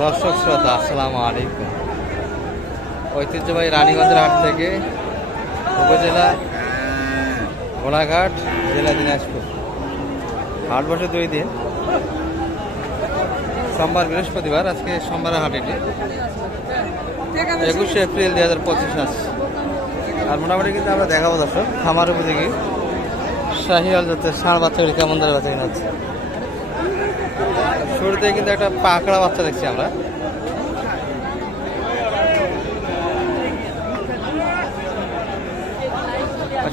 দর্শক শ্রোতা আসসালামু আলাইকুম। ঐতিহ্যবাহী রানীগঞ্জের হাট থেকে উপজেলা ঘোড়াঘাট, জেলা দিনাজপুর। হাট বসে 2 দিন, সোমবার বৃহস্পতিবার। আজকে সোমবারের হাট এটি 21শে এপ্রিল 2025 আস। আর মোটামুটি কিন্তু আমরা দেখাবো দর্শক খামার উপযোগী শাহিওয়াল জাতের ষাঁড় বাচ্চাগুলি কেমন ধরে বাচ্চা কিনা হচ্ছে। শুরুতে কিন্তু একটা পাকড়া বাচ্চা দেখছি আমরা।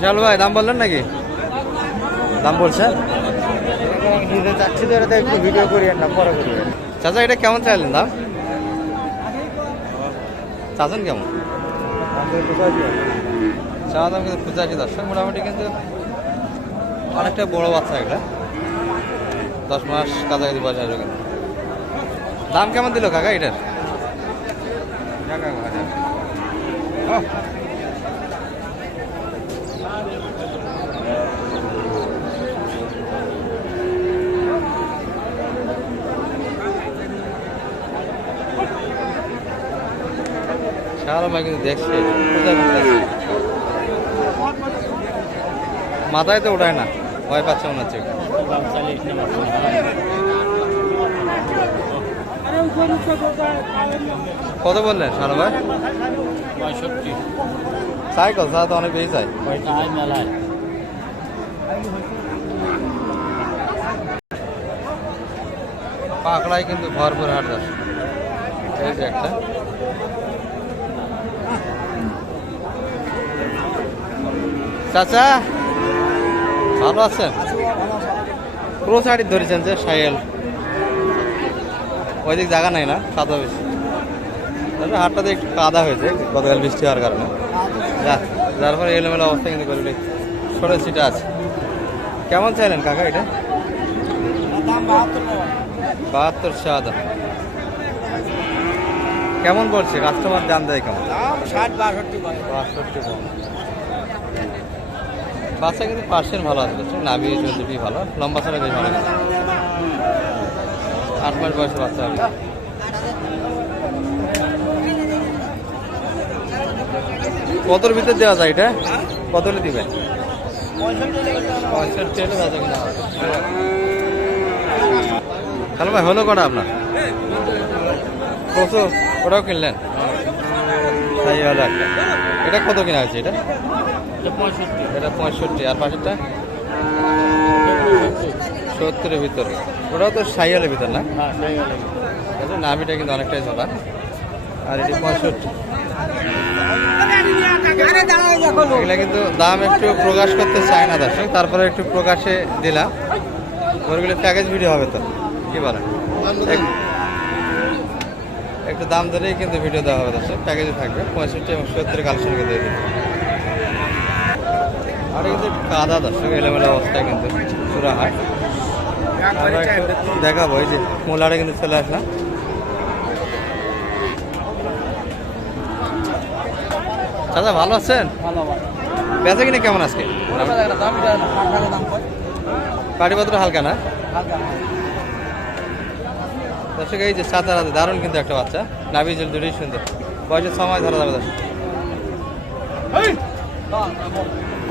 শাল ভাই দাম বললেন নাকি? দাম বলছেন? চাচ্ছি তো এটা একটু ভিডিও করিয়েন না, পরে করিয়েন। চাচা এটা কেমন চাইলেন দাম? চাচ্ছেন কেমন? চাওয়া দাম কিন্তু 85। দর্শক মোটামুটি কিন্তু অনেকটা বড় বাচ্চা, একটা 10 মাস কাছাকাছি বয়স আসবে। কিন্তু দাম কেমন দিল কাকা এটার? ভাই কিন্তু দেখছে মাথায় তো ওঠায় না, ভয় পাচ্ছে মনে হচ্ছে। কত বললেন সারা ভাই? 65 সাইকেল চা তো অনেক বেশি চাই। পাকড়ায় কিন্তু ভরপুর হাট আছে। এই যে একটা চাচা ভালো আছেন? পুরো সাইড ধরেছেন যে সাইকেল, ওইদিক জায়গা নাই না, কাদা বেশি। হাটটাতে একটু কাদা হয়েছে গতকাল বৃষ্টি হওয়ার কারণে, যার ফলে এলোমেলো অবস্থা কিন্তু করলে ছোটো সিটা আছে। কেমন চাইলেন কাকা এটা? 72 সাদা। কেমন বলছে কাস্টমার? দাম দেয় কেমন? 60-62। বাচ্চা কিন্তু পার্সেন্ট ভালো আছে, নাভি চলবি ভালো, লম্বা ছাড়া বেশ ভালো। 8 মাস বয়সের বাচ্চা হবে। কতর ভিতর দেওয়া যায় এটা? কত হলে দিবেন? 65 হলে বাচ্চা কিনা। হ্যালো ভাই, হলো কটা আপনার? প্রচুর। ওটাও কিনলেন? এটা কত কিনা হয়েছে? এটা 65। আর পাশেরটা 70-এর ভিতরে। ওটাও তো সাইয়ালের ভিতর না? নাভিটা কিন্তু অনেকটাই ঝোলা। আর এটি 65। এগুলা কিন্তু দাম একটু প্রকাশ করতে চায় না দর্শক, তারপরে একটু প্রকাশে দিলাম। ওগুলো প্যাকেজ ভিডিও হবে তো, কি বলেন? একটু দাম ধরেই কিন্তু ভিডিও দেওয়া হবে দর্শক, প্যাকেজে থাকবে 65 এবং 70 কালেকশন কিন্তু দিয়ে দেবে। আর কিন্তু কাদা দর্শক, এলোমেলো অবস্থায় কিন্তু পুরো হাট। দেখাবো এই যে মোলারে কিন্তু চলে আসলাম। চাচা ভালো আছেন? বেচা কিনে কেমন আজকে? পাটিপত্র হালকা না দর্শক। এই যে চাচার হাতে দারুণ কিন্তু একটা বাচ্চা, নাভি জল দুটোই সুন্দর, বয়সে 6 মাস ধরা যাবে দর্শক।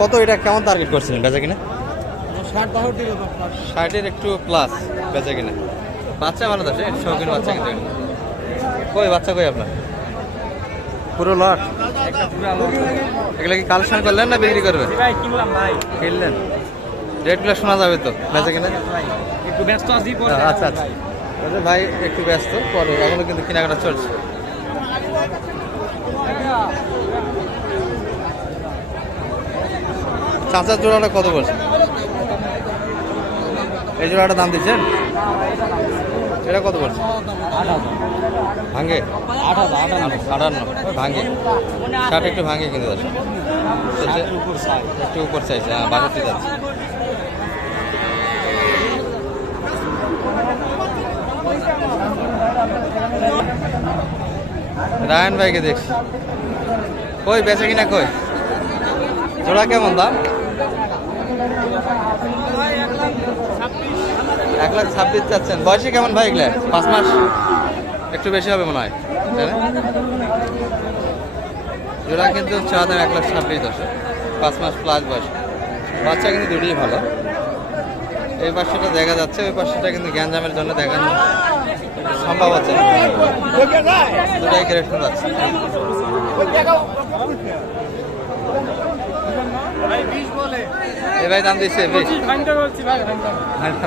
কত এটা কেমন টার্গেট করছিলেন বেচা কিনে? 60-এর একটু প্লাস বেচা কিনে। বাচ্চা ভালো দর্শক, শৌখিন বাচ্চা কিন্তু। কই বাচ্চা কই আপনার? পুরো লট? এগুলো কি কালেকশন করলেন না বিক্রি করবেন? কিনলেন? রেটগুলো শোনা যাবে তো বেচা কিনে? আচ্ছা আচ্ছা ভাই, একটু ব্যস্ত, পরে এখনো কিন্তু কেনাকাটা চলছে। চাচার জোড়াটা কত বলছে? এই জোড়াটা দাম দিচ্ছেন? এটা কত বলছে? ভাঙে 58 ভাঙে। 60 একটু ভাঙে কিন্তু একটু উপর চাইছে। হ্যাঁ, 62 যাচ্ছে। রায়ন ভাইকে দেখছি, কই বেচে কিনা কই? জোড়া কেমন দাম? 1,26,000 চাচ্ছেন। বয়সে কেমন ভাই এগুলা? 5 মাস একটু বেশি হবে মনে হয়, তাই না? জোড়া কিন্তু চাওয়া দাম 1,26,000, 5 মাস প্লাস বয়স। বাচ্চা কিন্তু দুটোই ভালো। এই পাশেটা দেখা যাচ্ছে, ওই পাশেটা কিন্তু গ্যাঞ্জামের জন্য দেখানো সম্ভব হচ্ছে না। দুটাই গ্রেড যাচ্ছে। এই ভাই দাম দিচ্ছে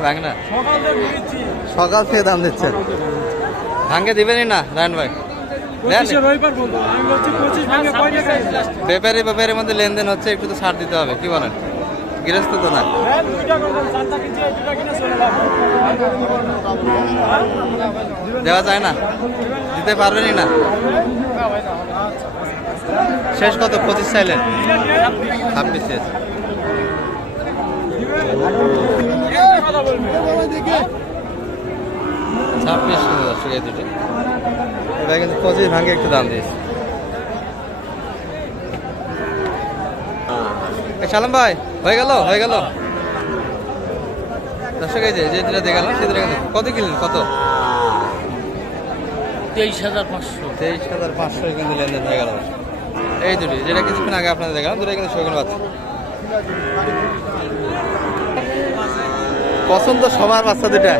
ভাঙ না, সকাল থেকে দাম দিচ্ছে, ভাঙ্গে দিবেনই না রায়ন ভাই? ব্যাপারের মধ্যে লেনদেন হচ্ছে, একটু তো ছাড় দিতে হবে, কি বলেন? গৃহস্থ তো না, দেওয়া যায় না, দিতে পারবেনই না। শেষ কত? 25 চাইলেন, 26 শেষ। 26 কিন্তু দর্শক এই দুটো। এটা কিন্তু 25 ভাঙে একটু দাম দিয়েছে। সালাম ভাই, হয়ে গেল দর্শক। এই যে যেটা দেখালাম সেটা কিন্তু কত কিনলেন? কত? 23,500 কিন্তু লেনদেন হয়ে গেল। এই দুটি যেটা কিছুক্ষণ আগে আপনাদের দেখালাম, দুটাই কিন্তু শৌখিন বাচ্চা। পছন্দ সবার বাচ্চা দুটা,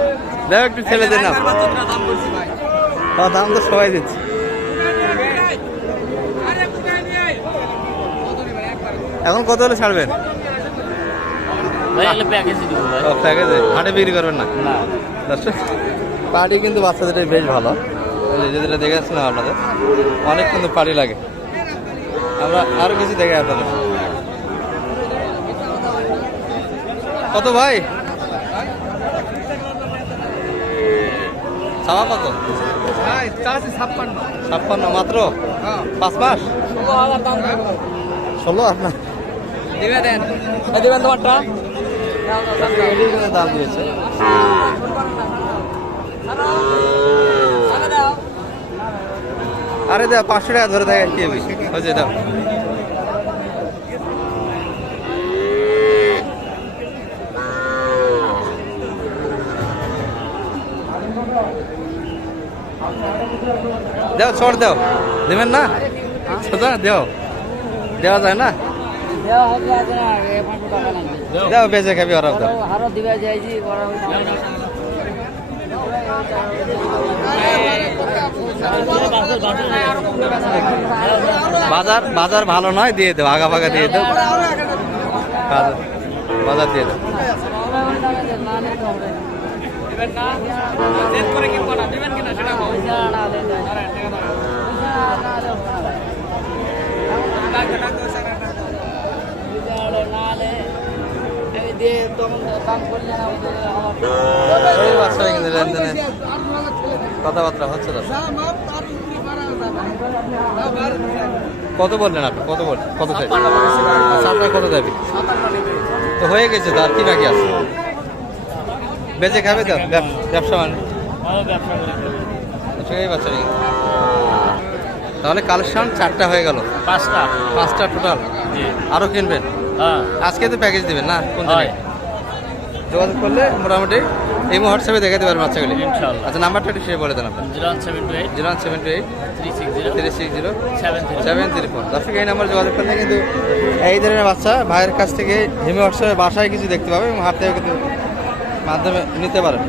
দেখো একটু ছেলে দেন না, দাম তো সবাই দিচ্ছে। এখন কত হলে ছাড়বেন? প্যাকেজে হাটে বিক্রি করবেন না? দর্শক পার্টি কিন্তু বাচ্চাদের বেশ ভালো, যেটা দেখে আসছিলাম আপনাদের, অনেক কিন্তু পার্টি লাগে। আমরা আরো কিছু দেখে আপনাদের। কত ভাই চাওয়া কত? 56 মাত্র, 5 মাস, 16 আপনার দিবেন তোমারটা দাম দিয়েছে। আরে দাও 500 টাকা ধরে থাকে, কি হয়েছে? দাও দাও, ছড় দাও, দেবেন না? দেওয়া যায় না, দাও বেঁচে খাবি ওরা। দাও বাজার ভালো নয়, দিয়ে দেবো আগা ফাগা দিয়ে দেবো, বাজার দিয়ে দেবো। কথাবার্তা হচ্ছে না। কত বললেন আপনি? কত চাই? আপনার কত দেবে? তো হয়ে গেছে, তার কি বাকি আছে? বেঁচে খাবে তো, ব্যবসা মানে বাচ্চা। তাহলে কালেকশন 4টা হয়ে গেল, 5টা টোটাল। আরো কিনবেন? আজকে তো প্যাকেজ দিবেন না? কোন দিনে যোগাযোগ করলে মোটামুটি এই হোয়াটসঅ্যাপে দেখাতে পারবেন বাচ্চাগুলি। আচ্ছা, নাম্বারটা একটু শেয়ার বলে দেন আপনার। 0178 360 734। দর্শক এই নাম্বার যোগাযোগ করলে কিন্তু এই ধরনের বাচ্চা ভাইয়ের কাছ থেকে হিমি হোয়াটসঅ্যাপে বাসায় কিছু দেখতে পাবে এবং হাত থেকে কিন্তু মাধ্যমে নিতে পারেন।